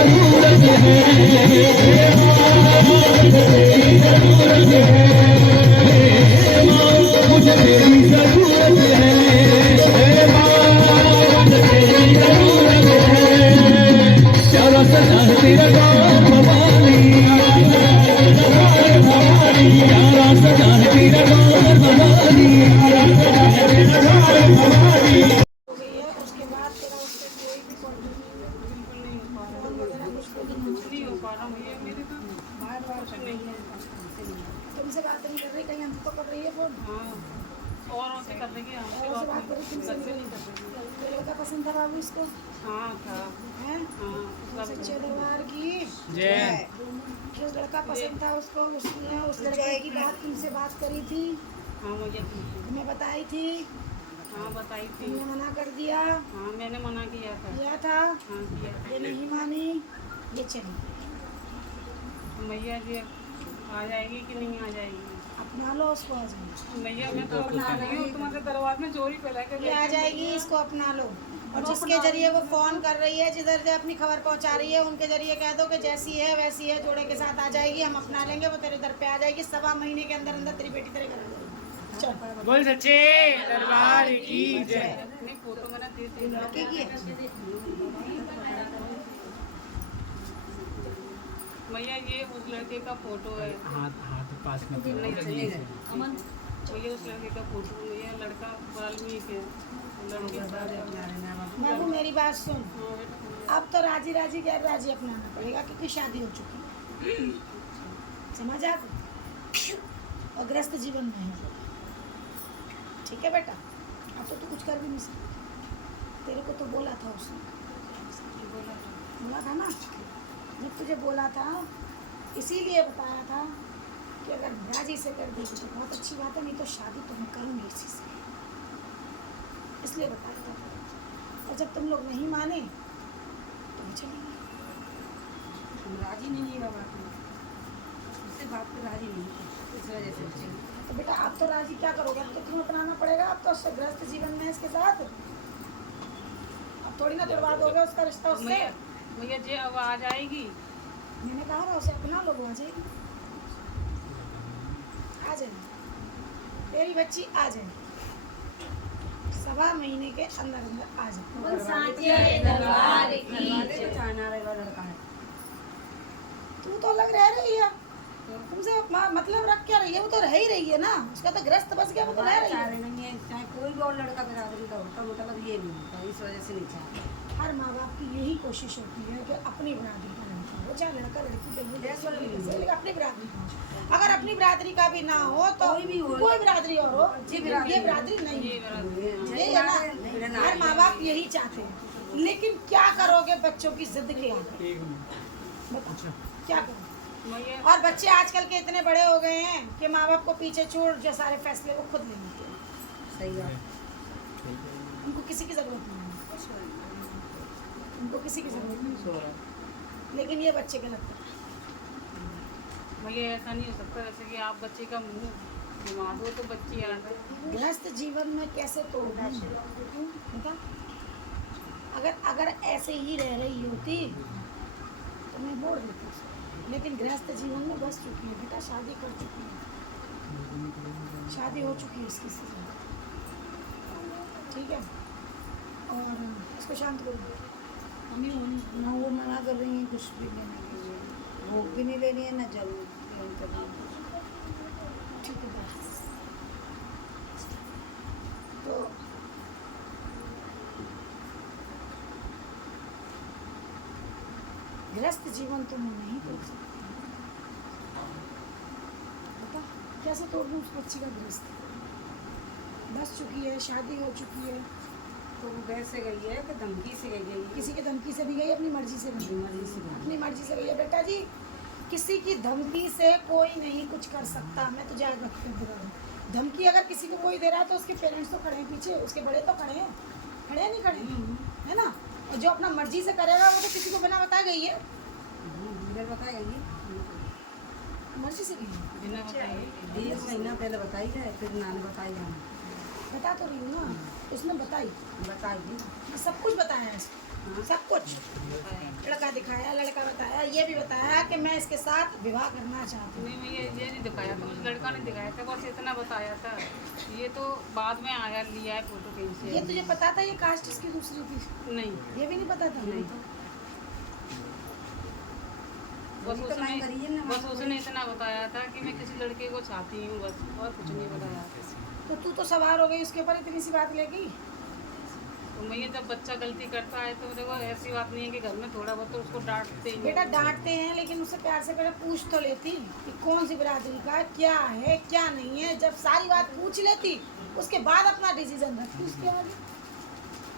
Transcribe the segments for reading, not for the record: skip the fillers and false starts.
जरूरत है, मुझे तेरी जरूरत है, मुझे तेरी जरूरत है, मुझे तेरी जरूरत है। प्यारा सजा है तेरा गाँव भवानी, प्यारा सजा है तेरा गाँव भवानी। उसके बाद तेरा उससे कोई भी बिल्कुल नहीं हो पा रहा है, कुछ नहीं हो पा रहा भैया, मेरे तो बार बार कुछ नहीं है। तुमसे बात नहीं कर रही, कहीं हम पकड़ रही है फोन। हाँ, औरों से कर देंगे, हमसे और से बात बात करी, नहीं, तुमसे हमसे नहीं नहीं कर देंगे। तो लड़का पसंद था बाबू इसको हाँ था, हैं? हाँ उसका भी सच्चे दरबार की जय। जो लड़का पसंद था उसको, उसने उस लड़के की बात तुमसे बात करी थी, हाँ मुझे तुम्हें बताई थी, हाँ बताई थी, तुमने मना कर दिया हाँ मैंने मना किया था, किया था, हाँ किया था। ये नहीं मानी, ये चली तो मैया जी आ जाएगी कि नहीं आ जाएगी? अपना लो उसको, आ जाएगी मैया मैं तो अपना रही हूँ, तुम्हारे दरबार में चोरी फैला के ये आ जाएगी, इसको अपना लो। और जिसके जरिए वो फोन कर रही है, जिधर से अपनी खबर पहुंचा रही है, उनके जरिए कह दो कि जैसी है वैसी है, जोड़े के साथ आ जाएगी, हम अपना लेंगे, वो तेरे दर पे आ जाएगी, 1.25 महीने के अंदर अंदर तेरी बेटी तेरे घर आ जाएगी। चल बोल सच्चे दरबार की जय। अपनी फोटो मैंने दे दी। लड़के की है। भैया ये उस लड़के का फोटो है, हाथ हाथ पास में नहीं करो। चाहिए अमन, भैया उस लड़के का फोटो, ये लड़का वाल्मीकि है, लड़की बाबू मेरी बात सुन, अब तो राजी राजी गैर राजी अपनाना पड़ेगा, क्योंकि शादी हो चुकी है, समझ आ गई? और ग्रस्त जीवन में है, ठीक है बेटा? अब तो तू कुछ कर भी नहीं सकती, तेरे को तो बोला था उसने, बोला था ना, जब तुझे बोला था इसीलिए बताया था कि अगर राजी से कर देगी तो बहुत अच्छी बात है, नहीं तो शादी तो मैं करूँगी इसी से, इसलिए बताया था। और जब तुम लोग नहीं माने तो मैं चली गई। राजी नहीं है बात में, उससे बात पे राजी नहीं है, इस वजह से चली। तो बेटा आप तो राजी क्या करोगे, अब तो तुम्हें अपनाना पड़ेगा, अब तो उससे ग्रस्त जीवन में है इसके साथ, अब थोड़ी ना जुड़वा दोगे उसका रिश्ता उससे। भैया भैया जी अब आ जाएगी, मैंने कहा ना उसे अपना लोग, आ जाएगी, आ जाएगी, तेरी बच्ची आ जाएगी, 1.25 महीने के अंदर अंदर आ जाएगी। दरबार की चाहना रहेगा लड़का है। तू तो अलग रह रही है, तुमसे मतलब रख क्या रही है, वो तो रह ही रही है ना, उसका तो ग्रस्त बस गया, वो तो रह रही चाह है। रहे नहीं है, चाहे कोई भी और लड़का बिरादरी का होता, मतलब ये नहीं होता, इस वजह से नहीं चाहते। हर माँ बाप की यही कोशिश होती है कि अपनी बिरादरी का लड़का हो, चाहे लड़का लड़की चाहिए, लेकिन अपनी बिरादरी का हो। अगर अपनी बिरादरी का भी ना हो तो कोई भी हो, कोई बिरादरी और हो, ये बिरादरी नहीं ये है, मेरा यही है ना, हर माँ बाप यही चाहते हैं, लेकिन क्या करोगे बच्चों की जिद के आगे, बताओ क्या करोगे? भैया और बच्चे आजकल के इतने बड़े हो गए हैं कि माँ बाप को पीछे छोड़ जो सारे फैसले वो खुद ले लेते हैं, सही बात। उनको किसी की जरूरत नहीं है, उनको किसी की जरूरत नहीं है, लेकिन ये बच्चे गलत है। भैया ऐसा नहीं हो सकता, जैसे कि आप बच्चे का मुंह घुमा दो तो बच्ची आ जाए। ग्रस्त जीवन में कैसे तोड़ना बता, अगर ऐसे ही रह रही होती तो मैं मोड़ देती उसको, लेकिन गृहस्थ जीवन में बस चुकी है बेटा, शादी कर चुकी है, शादी हो चुकी है इसकी से, ठीक है? और इसको शांत करो, ना वो मना कर रही है कुछ भी लेने के लिए, भूख भी नहीं ले रही है ना जल कर रही है। ठीक है बस। तो गृहस्थ जीवन तो मैं नहीं तोड़ सकती, बता कैसे तोड़ दूँ उस बच्ची का गृहस्थ, बस चुकी है, शादी हो चुकी है, तो वो कैसे गई है कि धमकी से गई है? किसी की धमकी से भी गई, अपनी मर्जी से भी गई, मर्जी से गई। अपनी मर्जी से गई है बेटा जी, किसी की धमकी से कोई नहीं कुछ कर सकता, मैं तुझे आज रख कर बता दूँ, धमकी अगर किसी को कोई दे रहा है तो उसके पेरेंट्स तो खड़े हैं पीछे, उसके बड़े तो खड़े हैं, खड़े हैं नहीं खड़े, है ना? और जो अपना मर्जी से करेगा वो तो किसी को बिना बताए गई है, इधर बताया गई, मर्जी से गई है, बिना बताइए 20 महीना पहले बताई है, फिर नानी बताई है, बता तो रही हूँ ना, उसने बताई, बताइए। मैं सब कुछ बताया है इसको, सब कुछ लड़का दिखाया, लड़का बताया, ये भी बताया कि मैं इसके साथ विवाह करना चाहती हूँ। नहीं मैं ये नहीं दिखाया था, मुझे लड़का नहीं दिखाया था, बस इतना बताया था। ये तो बाद में आया, लिया है फोटो कहीं से। ये तुझे पता था ये कास्ट इसकी दूसरी थी? नहीं, ये भी नहीं पता था? नहीं। बस तो मैं करी है ना, बस उसने इतना बताया था कि मैं किसी लड़के को चाहती हूँ, बस, और कुछ नहीं बताया। तो तू तो सवार हो गई उसके ऊपर, इतनी सी बात लेगी। तो मैं ये जब बच्चा गलती करता है तो देखो ऐसी बात नहीं है कि घर में थोड़ा बहुत तो उसको डांटते ही हैं। बेटा डांटते हैं, लेकिन उससे प्यार से पहले पूछ तो लेती कि कौन सी बिरादरी का है, क्या है क्या नहीं है। जब सारी बात पूछ लेती उसके बाद अपना डिसीजन रखती,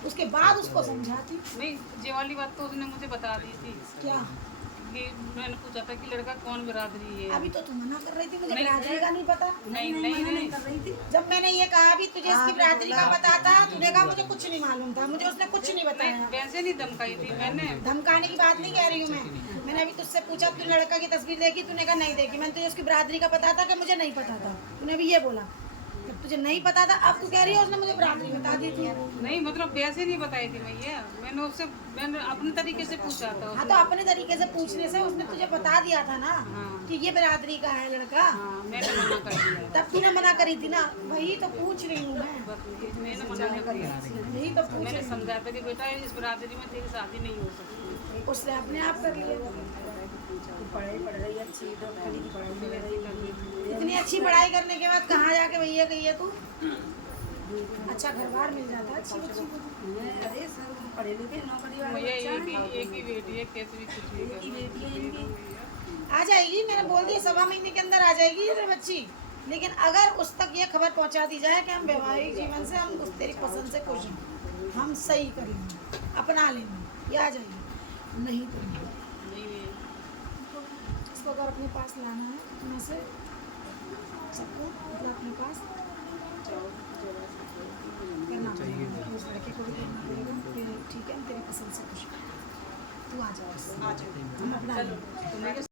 उसके बाद उसको समझाती। नहीं, ये वाली बात तो उसने मुझे बता दी थी क्या? कि मैंने पूछा था कि लड़का कौन बिरादरी है। अभी तो तू मना कर रही थी, मुझे नहीं, बिरादरी का नहीं पता। नहीं नहीं मना नहीं कर रही थी। जब मैंने ये कहा भी तुझे इसकी बिरादरी का पता था, तूने कहा मुझे कुछ नहीं मालूम था, मुझे उसने कुछ नहीं बताया। वैसे नहीं धमकाई थी मैंने। धमकाने की बात नहीं कह रही हूँ मैंने अभी तुझसे पूछा तूने लड़का की तस्वीर देखी, तूने कहा नहीं देखी। मैंने तुझे उसकी बिरादरी का पता था कि मुझे नहीं पता था, तूने भी ये बोला। जब तुझे नहीं पता था, अब तू कह रही है उसने मुझे बिरादरी बता दी थी। नहीं मतलब वैसे नहीं बताई थी भैया, मैंने अपने तरीके से पूछा था हाँ उसने। तो अपने तरीके से पूछने से उसने तुझे बता दिया था ना हाँ। कि ये बिरादरी का है लड़का। हाँ, मैंने मना कर दिया। तब तूने मना करी थी ना, वही तो पूछ रही हूँ मैं, बस मैंने मना कर दिया। यही तो पूछ मैंने रही हूँ। समझाया था कि बेटा इस बिरादरी में तेरी शादी नहीं हो सकती। उसने अपने आप कर लिया। पढ़ाई पढ़ रही है, अच्छी डॉक्टरी की पढ़ाई भी कर रही है। इतनी अच्छी पढ़ाई करने के बाद कहाँ जाके भैया गई है तू? अच्छा घर बार मिल जाता है अच्छी बच्ची को। अरे सब पढ़े लिखे नौकरी वाले भैया बच्चा है। एक ही बेटी है, कैसे भी कुछ भी एक ही बेटी है इनकी। आ जाएगी, मैंने बोल दिया 1.25 महीने के अंदर आ जाएगी ये बच्ची। लेकिन अगर उस तक ये खबर पहुंचा दी जाए कि हम वैवाहिक जीवन से हम तेरी पसंद से खुश हैं, हम सही करेंगे, अपना लेंगे, ये आ जाएगी। नहीं तो नहीं। नहीं। इसको अगर अपने पास लाना है मैं से सबको मतलब अपने पास करना पड़ेगा, उस लड़के को भी करना पड़ेगा कि ठीक है हम तेरी पसंद से खुश हैं, तू आ जाओ, हम अपना लेंगे।